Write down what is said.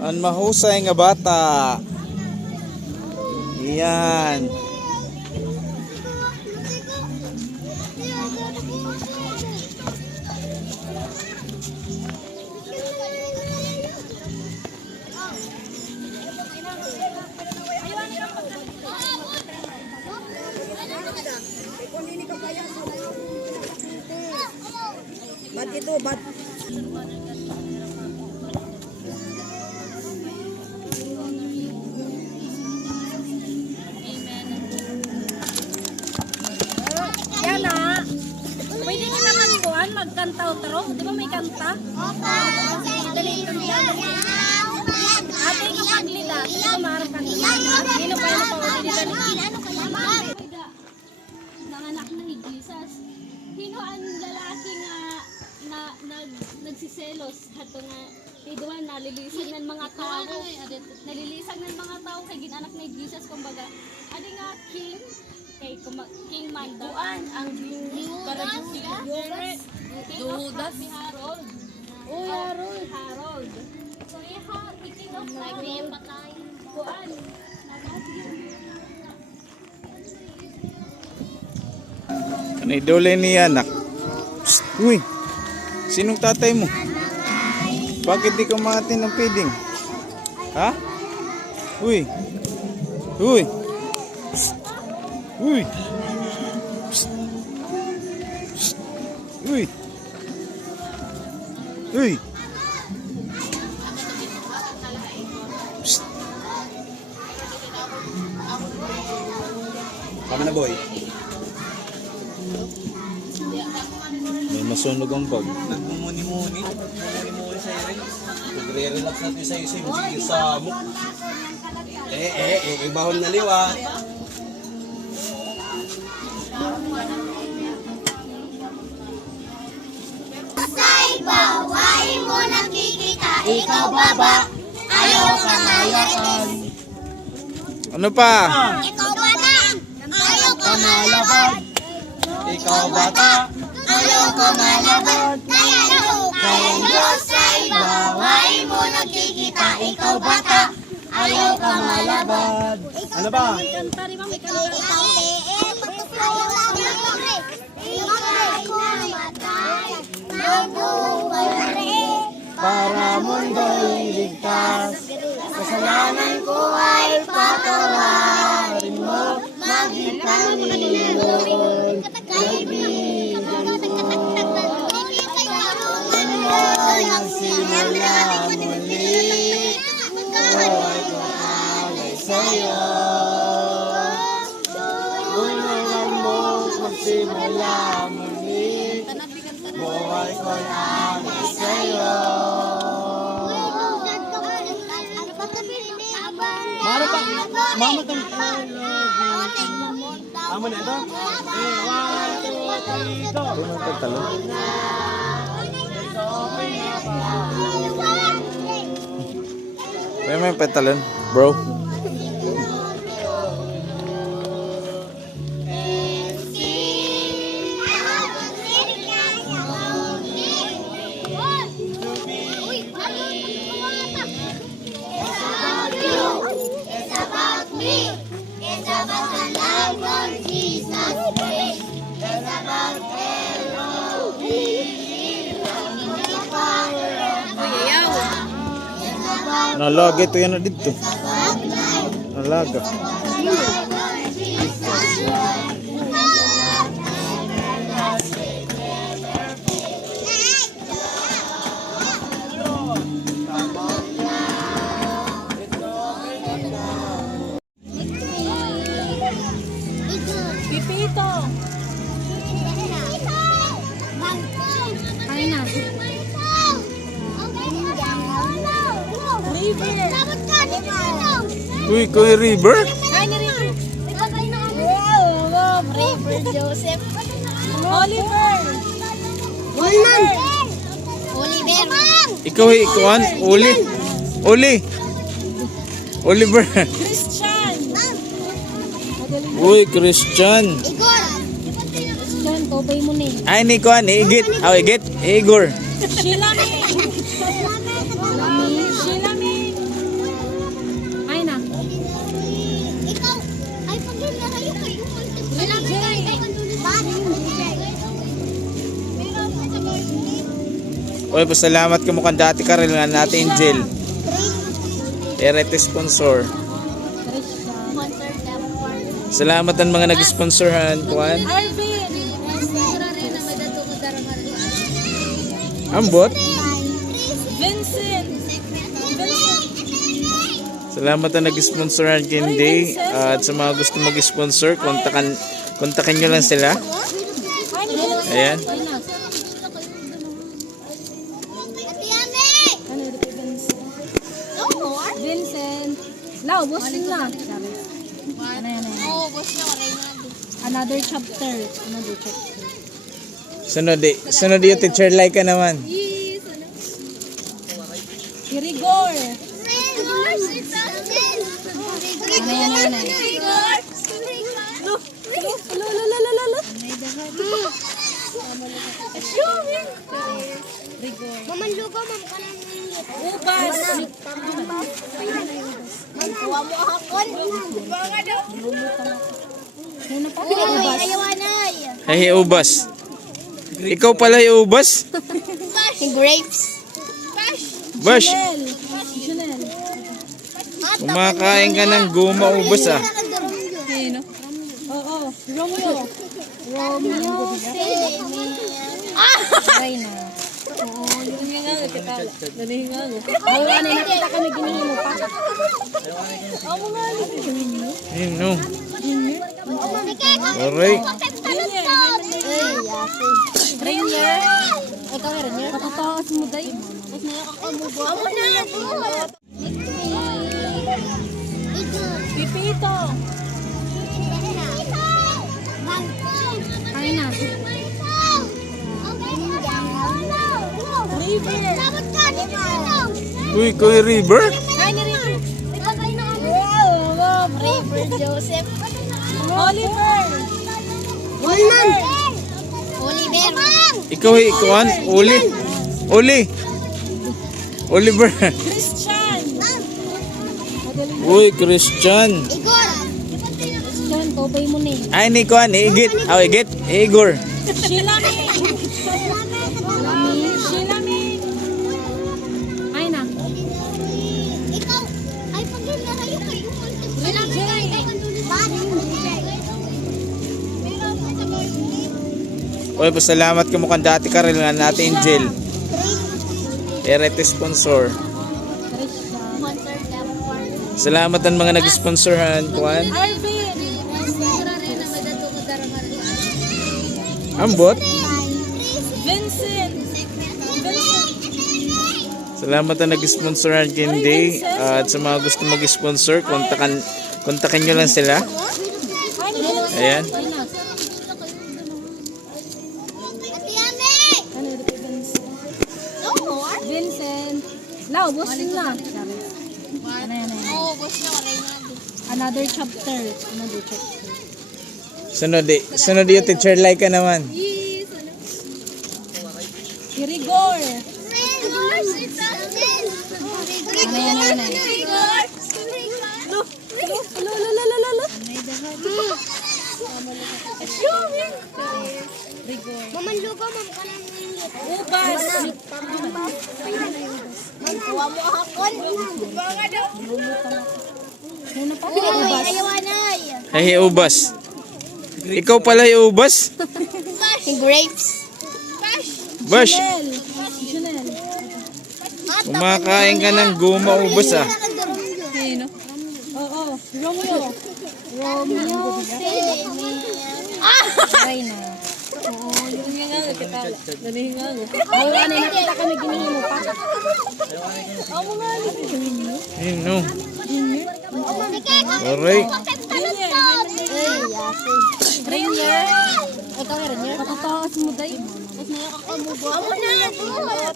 Ang mahusay nga bata. Yan. Ito, bad. Yan ah. Pwede nyo naman magkanta o taro. Di ba may kanta? Dali ito niya. Ate, kapag lila, ito maharap ka nila. Sino pa yung napawali nila? nanganak na ni Jesus. Hino ang lalaki nga na nag nagsiselos hato nga kay duha nalilisag ng mga tao. Nalilisag ng mga tao kay ginanak ni Jesus kumbaga. Adi nga king kay kuma, king man Kuan ang karag Judas. Judas ni Harold. Oh, Harold. Harold. So, iha, iking of patay. Kuan. Ano idole ni anak? Psst, uy. Sinong tatay mo? Bakit di ka mati ng feeding? Ha? Uy. Uy. Psst. Uy. Uy. Uy. Psst. Tama na boy. May masunog ang bag. Nagmumuni-muni. Nagmumuni-muni sa'yo rin. Nagre-relax natin sa'yo sa'yo. Sige sa mo. Eh, eh, eh, ibahon na liwa. Say baway mo nakikita Ikaw baba Ayaw ka mayakan Ano pa? Ikaw bata Ayaw ka malabad Ikaw bata. Ayaw ka malabad Kaya no Kaya no Say baway mo nakikita. Ikaw bata. Ayaw ka malabad Ano ba? Kanta rin may kanta. Ikaw tiin Ayaw ka malabad Ikaw ko matay. Nabuhay rin Para mundo'y ligtas. Kasalanan ko ay patawarin mo. Maging Panginoon Mama tam. Amo na ito? Eh, one, two, three, go. Ano ang pagtalon? May may petalon, bro. Nalaga ito yan na dito. Nalaga. Uy, Kuya River? Ay, ni River. River Joseph. Oliver. Wolman. Oliver. Ikaw, ikawan? Uli? Uli? Oliver. Christian. Uy, Christian. Igor. Christian, tobay mo na eh. Ay, ni Kuan, Igit. Oh, Igit. Igor. Sheila May. Sheila Uy, pasalamat ka mo kan dati ka rin nga natin Angel. Erete sponsor. Salamat ang mga nag-sponsorhan, Kuan. Arvin. Siguro rin na madato ko darang Ambot. Vincent. Salamat ang nag-sponsorhan kindi. at sa mga gusto mag-sponsor, kontakan kontakin nyo lang sila. Ayan. Boss din na. Ano yan, ano yan. Oo, boss niya. Ray nga. Another chapter. Another chapter. Sunod di. Sunod di teacher like ka naman. Kirigor. Rigor. Ano yan, ano yan. Rigor. Lalo, lalo, lalo, lalo. Mamanlugo, ma'am. Kanang Ubas. Kuha mo hakon. Ano pa? Uy, ayawanay. Hey, ubas. Ikaw pala yung ubas? Grapes. Bash, kumakain ka ng guma ubas ah. Sino? Oo. Romeo. Romeo. Na. Oo, yun yung nga. Kitala. Ganun nga. Ay, ano, nakita kami ginihin mo pa. Amo nga. Ayun no. Alright. Rainier. Ikaw nga Rainier. Nakatakas mo day. Mas nakakamubo. Amo na. Pipito. Ay na. River. Uy, Kuya River? Ay, ni River. River Joseph. Oliver. Walnan. Oliver. Ikaw, ikuan? Uli. Uli. Oliver. Christian. Uy, Christian. Igor. Christian, tobay mo na eh. Ay, ni Kuan, Igit. Oh, Igit. Igor. Sheila May. Uy, pasalamat ka mo kan dati ka rin nga natin Angel. Erete sponsor. Salamat ang mga na ko darang Ambot. Vincent. Salamat ang nag-sponsorhan kindi. at sa mga gusto mag-sponsor, kontakan kontakin nyo lang sila. Ayan. Vincent. Lao, boss din na. Ano yan, ano yan. Another chapter. Another chapter. Sunod di. Sunod di teacher like ka naman. Kirigor. Rigor. Ano yan, ano yan. Rigor. Lalo, lalo, lalo, lalo. Mamanlugo, ma'am. Kanang Ubas. Kuha mo hakon. Ano pa? Uy, ayawanay. Hey, ubas. Ikaw pala yung ubas? Grapes. Bash, kumakain ka ng guma ubas ah. Sino? Oo. Romeo. Romeo. Ay na. Oo, yung nga. Kitala. Ganun nga. Ay, ano, nakita kami ginihin mo pa. Amo nga. Ayun no. Alright. Rainier. Ikaw nga Rainier. Nakatakas mo nakakamubo. Amo na.